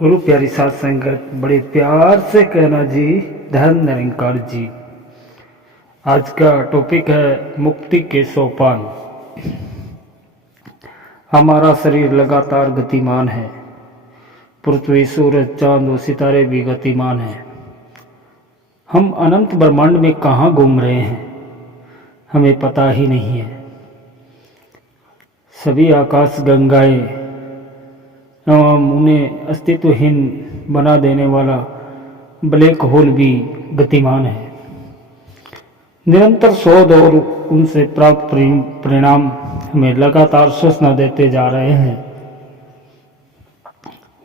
गुरु प्यारी साध संगत, बड़े प्यार से कहना जी, धर्म निरंकार जी। आज का टॉपिक है मुक्ति के सोपान। हमारा शरीर लगातार गतिमान है। पृथ्वी, सूरज, चांद और सितारे भी गतिमान हैं। हम अनंत ब्रह्मांड में कहाँ घूम रहे हैं हमें पता ही नहीं है। सभी आकाश गंगाएं एवं उन्हें अस्तित्वहीन बना देने वाला ब्लैक होल भी गतिमान है। निरंतर शोध और उनसे प्राप्त परिणाम हमें लगातार सूचना देते जा रहे हैं।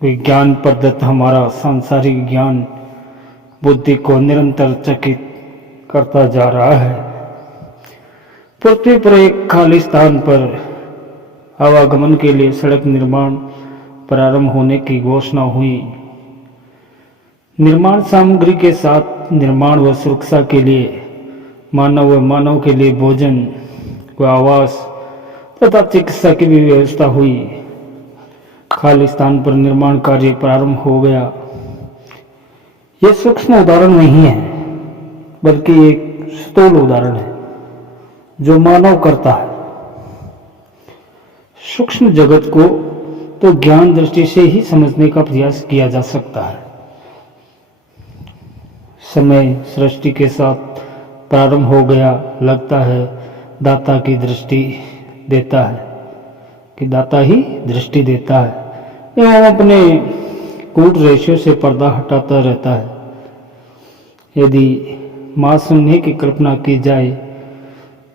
विज्ञान प्रदत्त हमारा सांसारिक ज्ञान बुद्धि को निरंतर चकित करता जा रहा है। पृथ्वी पर एक खाली स्थान पर आवागमन के लिए सड़क निर्माण प्रारंभ होने की घोषणा हुई। निर्माण सामग्री के साथ निर्माण व सुरक्षा के लिए मानव के लिए भोजन व आवास तथा चिकित्सा की भी व्यवस्था हुई। खाली स्थान पर निर्माण कार्य प्रारंभ हो गया। यह सूक्ष्म उदाहरण नहीं है, बल्कि एक स्थूल उदाहरण है जो मानव करता है। सूक्ष्म जगत को तो ज्ञान दृष्टि से ही समझने का प्रयास किया जा सकता है। समय सृष्टि के साथ प्रारंभ हो गया। लगता है दाता की दृष्टि देता है कि दाता ही दृष्टि देता है एवं अपने कूट रेशों से पर्दा हटाता रहता है। यदि मां सुनने की कल्पना की जाए,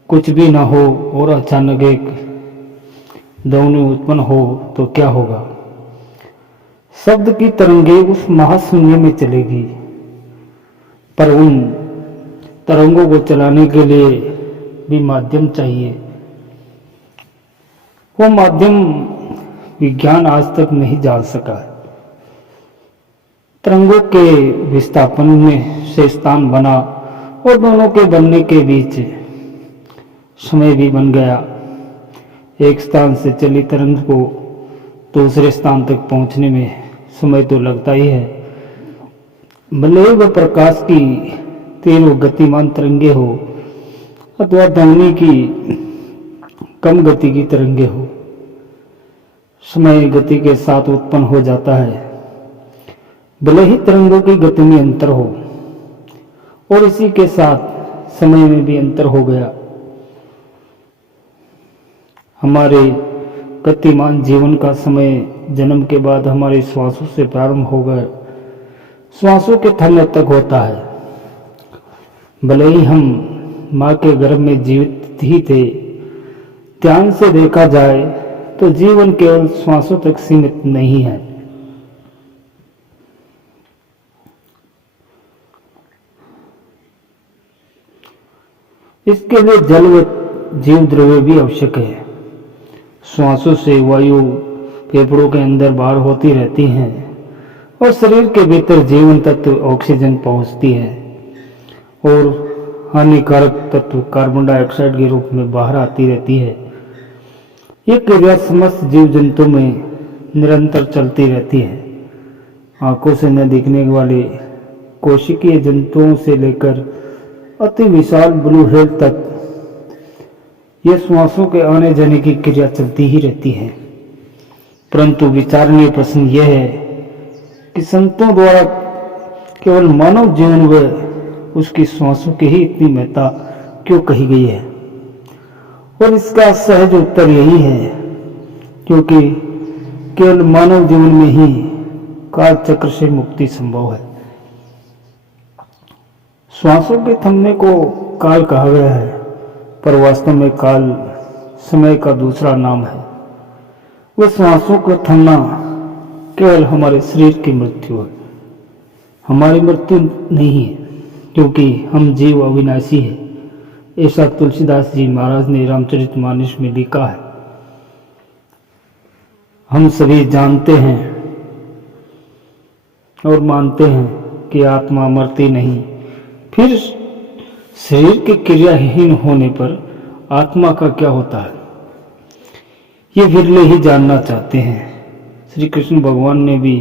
कुछ भी ना हो और अचानक एक ध्वनि उत्पन्न हो तो क्या होगा? शब्द की तरंगे उस महाशून्य में चलेगी, पर उन तरंगों को चलाने के लिए भी माध्यम चाहिए। वो माध्यम विज्ञान आज तक नहीं जान सका है। तरंगों के विस्थापन में से स्थान बना और दोनों के बनने के बीच समय भी बन गया। एक स्थान से चली तरंग को दूसरे स्थान तक पहुंचने में समय तो लगता ही है। भले ही वह प्रकाश की तीव्र गतिमान तरंगे हो अथवा ध्वनि की कम गति की तरंगे हो, समय गति के साथ उत्पन्न हो जाता है। भले ही तरंगों की गति में अंतर हो और इसी के साथ समय में भी अंतर हो गया। हमारे गतिमान जीवन का समय जन्म के बाद हमारे श्वासों से प्रारंभ होकर श्वासों के थमने तक होता है। भले ही हम मां के गर्भ में जीवित ही थे, ध्यान से देखा जाए तो जीवन केवल श्वासों तक सीमित नहीं है। इसके लिए जल व जीव द्रव्य भी आवश्यक है। श्वासों से वायु फेफड़ों के अंदर बाहर होती रहती हैं और शरीर के भीतर जीवन तत्व ऑक्सीजन पहुंचती है और हानिकारक तत्व कार्बन डाइऑक्साइड के रूप में बाहर आती रहती है। ये क्रिया समस्त जीव जंतु में निरंतर चलती रहती है। आंखों से न दिखने वाले कोशिकीय जंतुओं से लेकर अति विशाल ब्लू व्हेल तक यह श्वासों के आने जाने की क्रिया चलती ही रहती है। परंतु विचारणीय प्रश्न यह है कि संतों द्वारा केवल मानव जीवन व उसकी श्वासों की ही इतनी महत्ता क्यों कही गई है? और इसका सहज उत्तर यही है क्योंकि केवल मानव जीवन में ही काल चक्र से मुक्ति संभव है। श्वासों के थमने को काल कहा गया है, पर वास्तव में काल समय का दूसरा नाम है। वह श्वासों को थमना केवल हमारे शरीर की मृत्यु है, हमारी मृत्यु नहीं है, क्योंकि हम जीव अविनाशी है। ऐसा तुलसीदास जी महाराज ने रामचरितमानस में लिखा है। हम सभी जानते हैं और मानते हैं कि आत्मा मरती नहीं, फिर शरीर के क्रियाहीन होने पर आत्मा का क्या होता है, ये विरले ही जानना चाहते हैं। श्री कृष्ण भगवान ने भी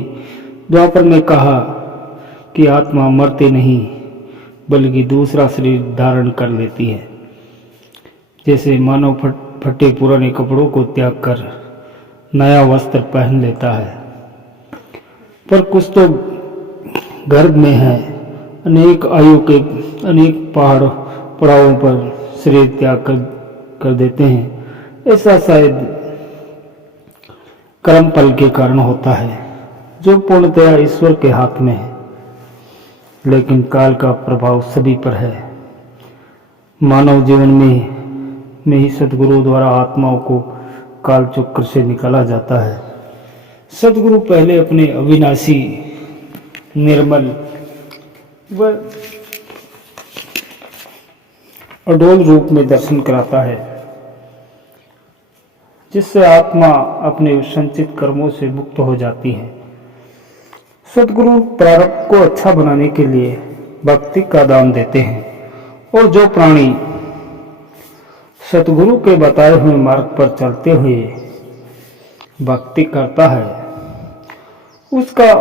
द्वापर में कहा कि आत्मा मरती नहीं बल्कि दूसरा शरीर धारण कर लेती है। जैसे मानव फटे पुराने कपड़ों को त्याग कर नया वस्त्र पहन लेता है, पर कुछ तो गर्भ में है, अनेक आयु के अनेक पड़ावों पर शरीर त्याग कर देते हैं। ऐसा शायद कर्म फल के कारण होता है, जो पूर्णतया ईश्वर के हाथ में है, लेकिन काल का प्रभाव सभी पर है। मानव जीवन में ही सद्गुरु द्वारा आत्माओं को काल चक्र से निकाला जाता है। सद्गुरु पहले अपने अविनाशी, निर्मल व अडोल रूप में दर्शन कराता है, जिससे आत्मा अपने संचित कर्मों से मुक्त हो जाती है। सद्गुरु प्रारब्ध को अच्छा बनाने के लिए भक्ति का दान देते हैं, और जो प्राणी सद्गुरु के बताए हुए मार्ग पर चलते हुए भक्ति करता है, उसका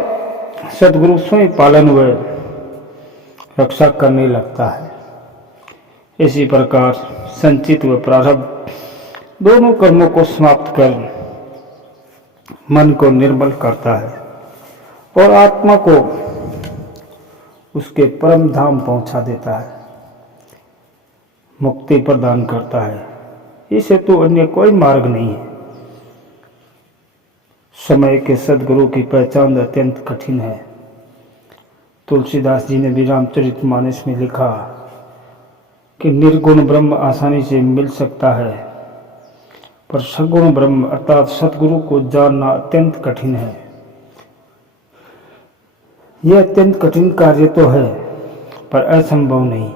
सद्गुरु स्वयं पालन व रक्षा करने लगता है। इसी प्रकार संचित व प्रारब्ध दोनों कर्मों को समाप्त कर मन को निर्मल करता है और आत्मा को उसके परम धाम पहुंचा देता है, मुक्ति प्रदान करता है। इसे तो अन्य कोई मार्ग नहीं है। समय के सद्गुरु की पहचान अत्यंत कठिन है। तुलसीदास जी ने भी रामचरितमानस में लिखा कि निर्गुण ब्रह्म आसानी से मिल सकता है, पर सगुण ब्रह्म अर्थात सद्गुरु को जानना अत्यंत कठिन है। यह अत्यंत कठिन कार्य तो है, पर असंभव नहीं।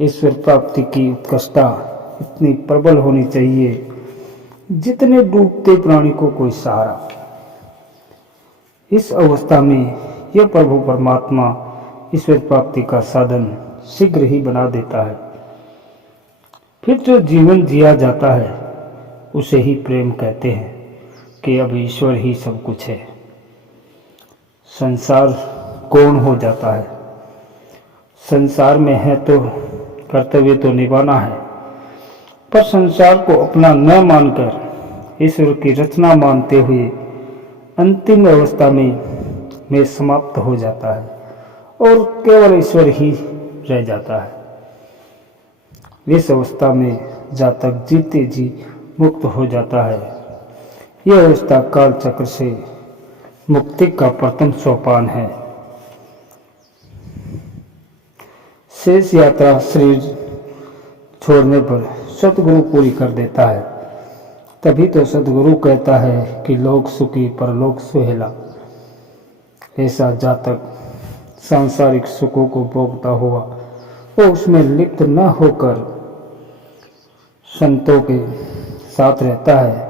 ईश्वर प्राप्ति की उत्कर्षता इतनी प्रबल होनी चाहिए जितने डूबते प्राणी को कोई सहारा। इस अवस्था में यह प्रभु परमात्मा ईश्वर प्राप्ति का साधन शीघ्र ही बना देता है। फिर जो जीवन जिया जाता है उसे ही प्रेम कहते हैं कि अब ईश्वर ही सब कुछ है। संसार गौण हो जाता है। संसार में है तो कर्तव्य तो निभाना है, पर संसार को अपना न मानकर ईश्वर की रचना मानते हुए अंतिम अवस्था में समाप्त हो जाता है और केवल ईश्वर ही रह जाता है। इस अवस्था में जातक जीते जी मुक्त हो जाता है। यह अवस्था काल चक्र से मुक्ति का प्रथम सोपान है। शेष यात्रा शरीर छोड़ने पर सतगुरु पूरी कर देता है। तभी तो सतगुरु कहता है कि लोक सुखी परलोक सुहेला। ऐसा जातक सांसारिक सुखों को भोगता हुआ और उसमें लिप्त न होकर संतों के साथ रहता है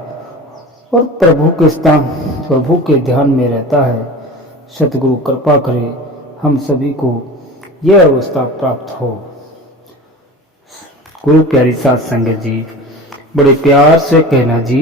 और प्रभु के ध्यान में रहता है। सतगुरु कृपा करे हम सभी को यह अवस्था प्राप्त हो। गुरु प्यारी साध संगत जी, बड़े प्यार से कहना जी।